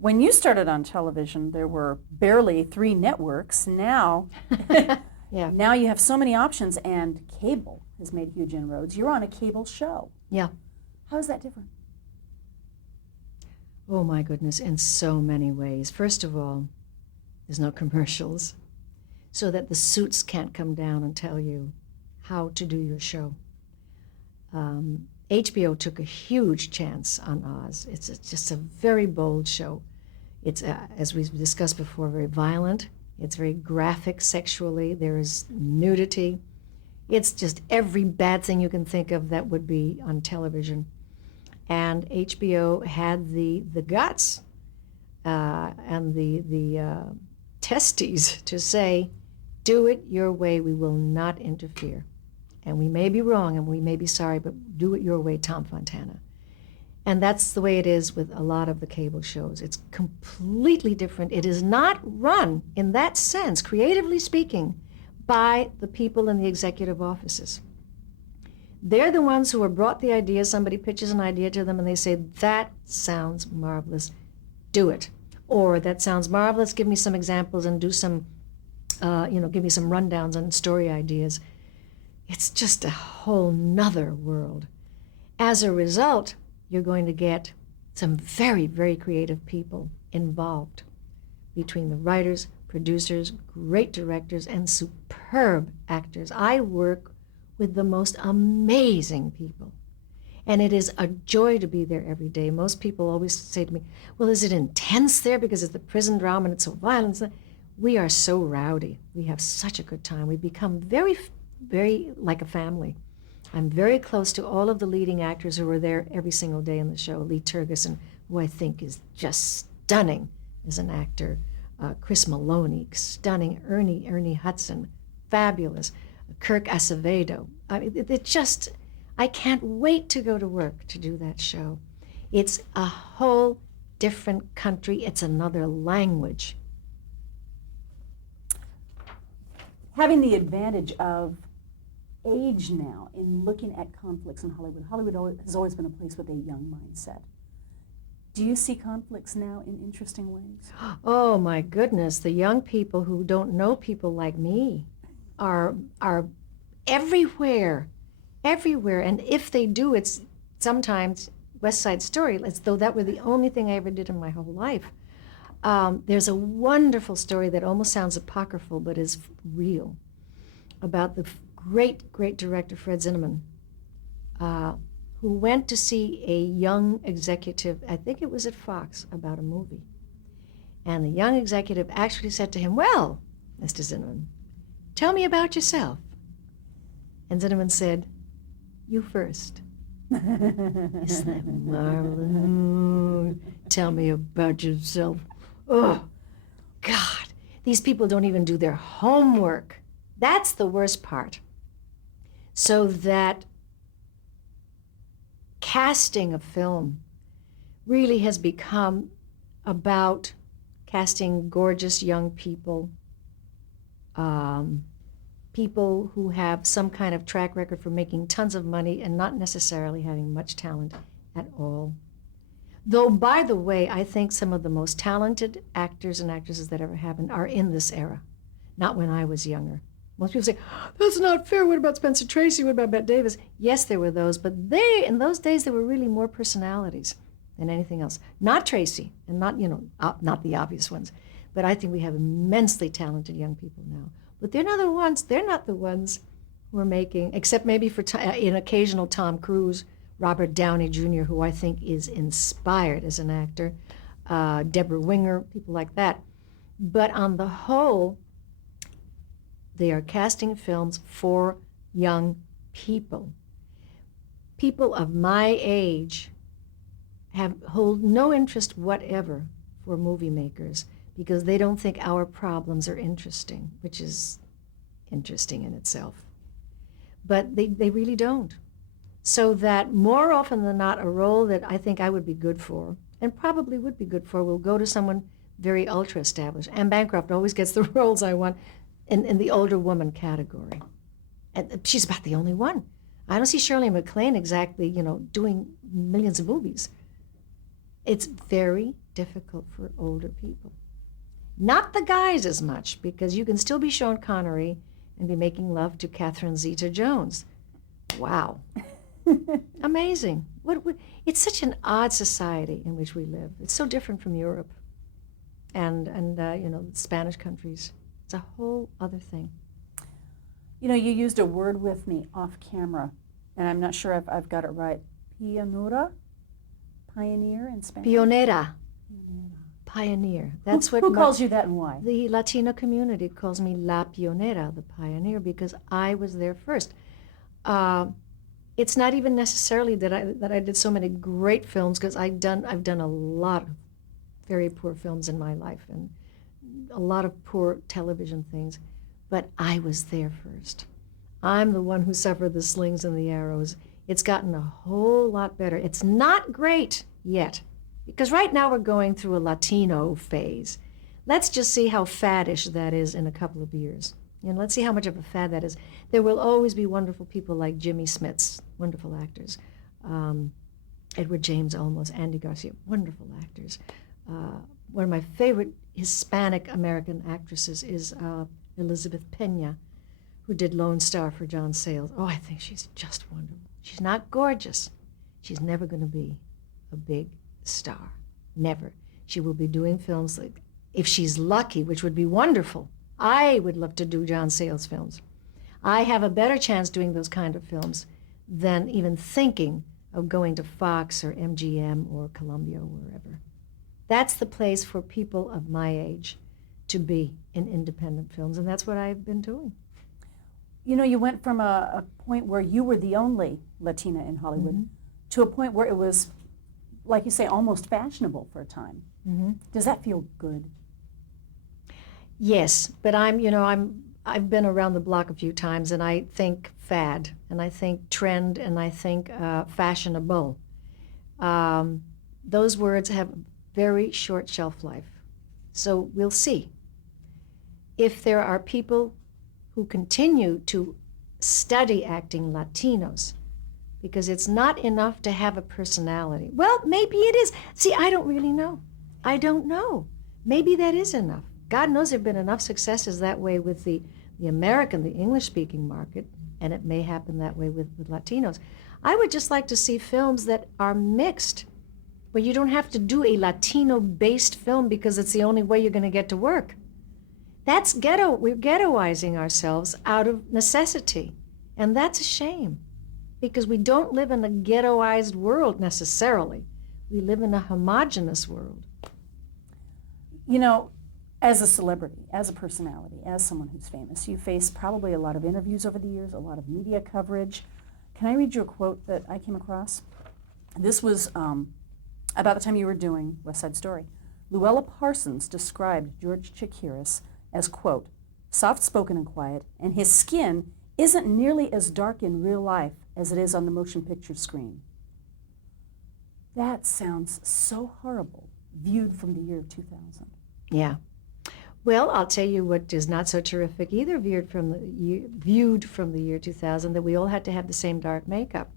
When you started on television, there were barely 3 networks. Now, Yeah. now you have so many options, and cable has made huge inroads. You're on a cable show. Yeah. How is that different? Oh my goodness, in so many ways. First of all, there's no commercials, so that the suits can't come down and tell you how to do your show. HBO took a huge chance on Oz. It's just a very bold show. It's, as we've discussed before, very violent. It's very graphic sexually. There is nudity. It's just every bad thing you can think of that would be on television. And HBO had the guts and the testes to say, do it your way, we will not interfere. And we may be wrong and we may be sorry, but do it your way, Tom Fontana. And that's the way it is with a lot of the cable shows. It's completely different. It is not run, in that sense, creatively speaking, by the people in the executive offices. They're the ones who are brought the idea. Somebody pitches an idea to them and they say, that sounds marvelous, do it. Or that sounds marvelous, give me some examples and do some, give me some rundowns on story ideas. It's just a whole nother world. As a result, you're going to get some very, very creative people involved between the writers, producers, great directors, and superb actors. I work with the most amazing people. And it is a joy to be there every day. Most people always say to me, well, is it intense there because it's the prison drama and it's so violent? We are so rowdy. We have such a good time. We become very, very like a family. I'm very close to all of the leading actors who are there every single day in the show. Lee Tergesen, who I think is just stunning as an actor. Chris Maloney, stunning. Ernie Hudson, fabulous. Kirk Acevedo. I mean, I can't wait to go to work to do that show. It's a whole different country. It's another language. Having the advantage of age now in looking at conflicts in Hollywood. Hollywood has always been a place with a young mindset. Do you see conflicts now in interesting ways? Oh my goodness, the young people who don't know people like me are everywhere, everywhere. And if they do, it's sometimes West Side Story, as though that were the only thing I ever did in my whole life. There's a wonderful story that almost sounds apocryphal, but is real, about the great director Fred Zinnemann, who went to see a young executive, I think it was at Fox, about a movie. And the young executive actually said to him, well, Mr. Zinnemann, tell me about yourself. And Zinnemann said, you first. Isn't that marvelous? Tell me about yourself. Oh, God. These people don't even do their homework. That's the worst part. So that casting a film really has become about casting gorgeous young people, people who have some kind of track record for making tons of money and not necessarily having much talent at all. Though, by the way, I think some of the most talented actors and actresses that ever happened are in this era, not when I was younger. Most people say, that's not fair. What about Spencer Tracy? What about Bette Davis? Yes, there were those, but in those days, there were really more personalities than anything else. Not Tracy, and not, not the obvious ones, but I think we have immensely talented young people now. But they're not the ones who are making, except maybe for an occasional Tom Cruise, Robert Downey Jr., who I think is inspired as an actor, Deborah Winger, people like that. But on the whole, they are casting films for young people. People of my age hold no interest whatever for movie makers because they don't think our problems are interesting, which is interesting in itself. But they really don't. So that more often than not, a role that I think I would be good for, and probably would be good for, will go to someone very ultra-established. Anne Bancroft always gets the roles I want in the older woman category. And she's about the only one. I don't see Shirley MacLaine exactly, doing millions of movies. It's very difficult for older people. Not the guys as much, because you can still be Sean Connery and be making love to Catherine Zeta-Jones. Wow. Amazing. It's such an odd society in which we live. It's so different from Europe and the Spanish countries. It's a whole other thing. You used a word with me off camera, and I'm not sure if I've got it right. Pionera? Pioneer in Spanish? Pionera. Pionera. Pioneer. That's Who calls you that and why? The Latino community calls me La Pionera, the pioneer, because I was there first. It's not even necessarily that I did so many great films, because I've done a lot of very poor films in my life and a lot of poor television things, but I was there first. I'm the one who suffered the slings and the arrows. It's gotten a whole lot better. It's not great yet, because right now we're going through a Latino phase. Let's just see how faddish that is in a couple of years. Let's see how much of a fad that is. There will always be wonderful people like Jimmy Smits, wonderful actors. Edward James Olmos, Andy Garcia, wonderful actors. One of my favorite Hispanic American actresses is Elizabeth Pena, who did Lone Star for John Sayles. Oh, I think she's just wonderful. She's not gorgeous. She's never going to be a big star. Never. She will be doing films, like, if she's lucky, which would be wonderful. I would love to do John Sayles films. I have a better chance doing those kind of films than even thinking of going to Fox or MGM or Columbia or wherever. That's the place for people of my age to be in independent films, and that's what I've been doing. You went from a point where you were the only Latina in Hollywood Mm-hmm. to a point where it was, like you say, almost fashionable for a time. Mm-hmm. Does that feel good? Yes, but I've been around the block a few times, and I think fad, and I think trend, and I think fashionable. Those words have very short shelf life. So we'll see. If there are people who continue to study acting Latinos, because it's not enough to have a personality. Well, maybe it is. See, I don't really know. I don't know. Maybe that is enough. God knows there have been enough successes that way with the American, the English-speaking market, and it may happen that way with Latinos. I would just like to see films that are mixed, where you don't have to do a Latino-based film because it's the only way you're going to get to work. That's ghetto. We're ghettoizing ourselves out of necessity, and that's a shame, because we don't live in a ghettoized world necessarily. We live in a homogenous world. As a celebrity, as a personality, as someone who's famous, you face probably a lot of interviews over the years, a lot of media coverage. Can I read you a quote that I came across? This was about the time you were doing West Side Story. Luella Parsons described George Chakiris as, quote, soft-spoken and quiet, and his skin isn't nearly as dark in real life as it is on the motion picture screen. That sounds so horrible, viewed from the year 2000. Yeah. Well, I'll tell you what is not so terrific either, viewed from the year 2000, that we all had to have the same dark makeup.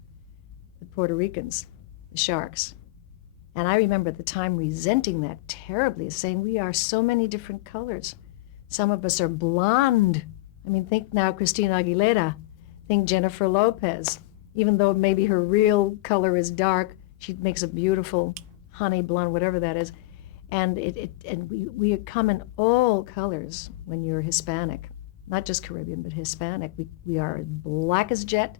The Puerto Ricans, the sharks. And I remember at the time resenting that terribly, saying we are so many different colors. Some of us are blonde. I mean, think now Christina Aguilera. Think Jennifer Lopez. Even though maybe her real color is dark, she makes a beautiful honey blonde, whatever that is. And we come in all colors when you're Hispanic, not just Caribbean, but Hispanic. We are as black as jet,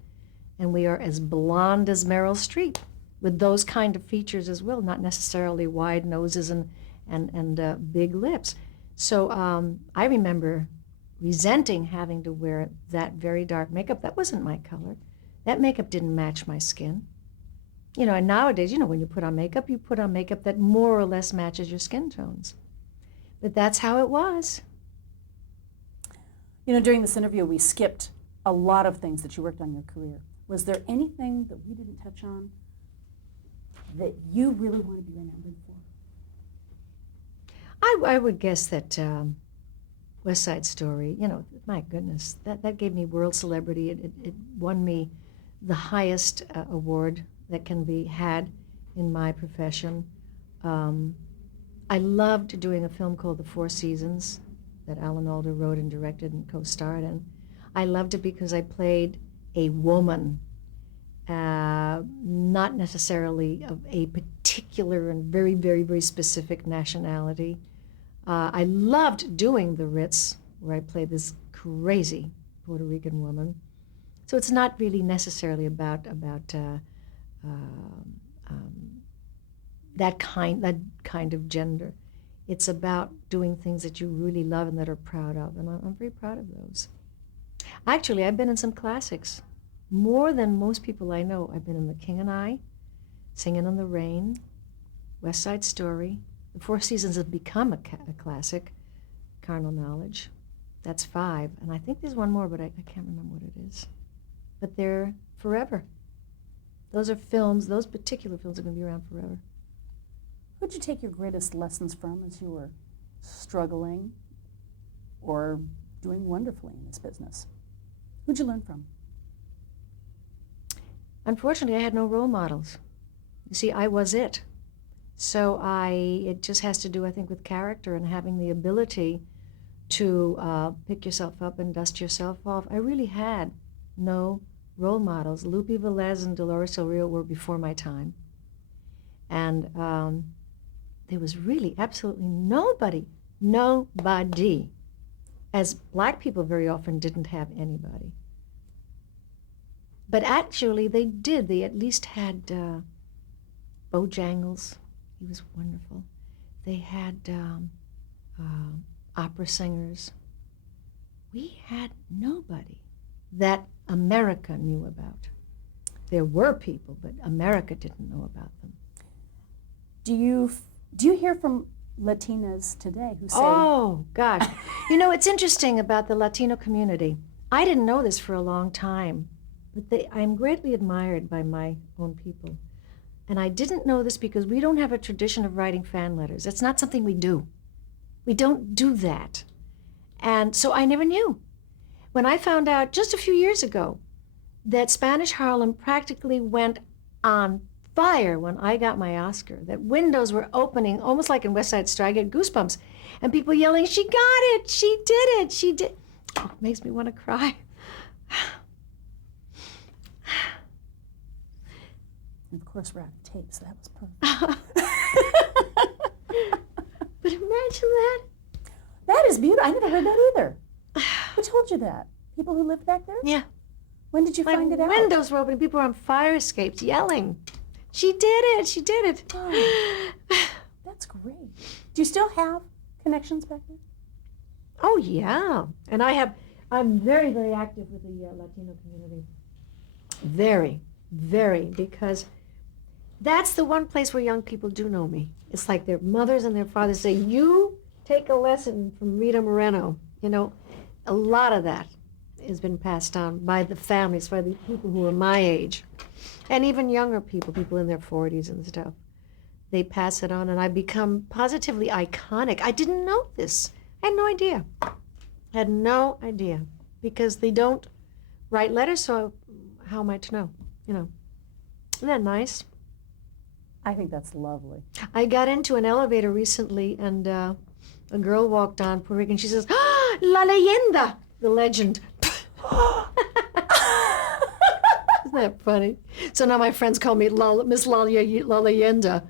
and we are as blonde as Meryl Streep, with those kind of features as well, not necessarily wide noses and big lips. So I remember resenting having to wear that very dark makeup. That wasn't my color. That makeup didn't match my skin. And nowadays, when you put on makeup that more or less matches your skin tones. But that's how it was. During this interview, we skipped a lot of things that you worked on in your career. Was there anything that we didn't touch on that you really want to be remembered for? I would guess that West Side Story, my goodness, that gave me world celebrity. It won me the highest award that can be had in my profession. I loved doing a film called The Four Seasons that Alan Alda wrote and directed and co-starred in. I loved it because I played a woman, not necessarily of a particular and very, very, very specific nationality. I loved doing The Ritz, where I played this crazy Puerto Rican woman. So it's not really necessarily about that kind of gender. It's about doing things that you really love and that are proud of, and I'm very proud of those. Actually, I've been in some classics. More than most people I know. I've been in The King and I, Singing in the Rain, West Side Story. The Four Seasons have become a classic, Carnal Knowledge. That's 5, and I think there's one more, but I can't remember what it is. But they're forever. Those are films, those particular films are going to be around forever. Who'd you take your greatest lessons from as you were struggling or doing wonderfully in this business? Who'd you learn from? Unfortunately, I had no role models. You see, I was it. So it just has to do, I think, with character and having the ability to pick yourself up and dust yourself off. I really had no role models. Lupe Velez and Dolores Del Rio were before my time. And there was really absolutely nobody, as black people very often didn't have anybody. But actually they did. They at least had Bojangles. He was wonderful. They had opera singers. We had nobody that America knew about. There were people, but America didn't know about them. Do you hear from Latinas today who say, oh, gosh. You know, it's interesting about the Latino community. I didn't know this for a long time, but I'm greatly admired by my own people. And I didn't know this because we don't have a tradition of writing fan letters. That's not something we do. We don't do that. And so I never knew. When I found out just a few years ago that Spanish Harlem practically went on fire when I got my Oscar, that windows were opening, almost like in West Side Story, I get goosebumps, and people yelling, "She got it, she did it, she did." Oh, it makes me want to cry. And of course, we're out of tape, so that was perfect. But imagine that. That is beautiful. I never heard that either. Who told you that? People who lived back there? Yeah. When did you find it out? Windows were open, people were on fire escapes yelling, "She did it, she did it." Oh, that's great. Do you still have connections back there? Oh, yeah. And I'm very, very active with the Latino community. Very, very, because that's the one place where young people do know me. It's like their mothers and their fathers say, "You take a lesson from Rita Moreno." You know, a lot of that has been passed on by the families, by the people who are my age, and even younger people in their 40s and stuff. They pass it on, and I become positively iconic. I didn't know this. I had no idea. I had no idea, because they don't write letters, so how am I to know? You know, isn't that nice? I think that's lovely. I got into an elevator recently, and a girl walked on, Puerto Rican. She says, "Ah, la leyenda," the legend. Isn't that funny? So now my friends call me Miss La Leyenda.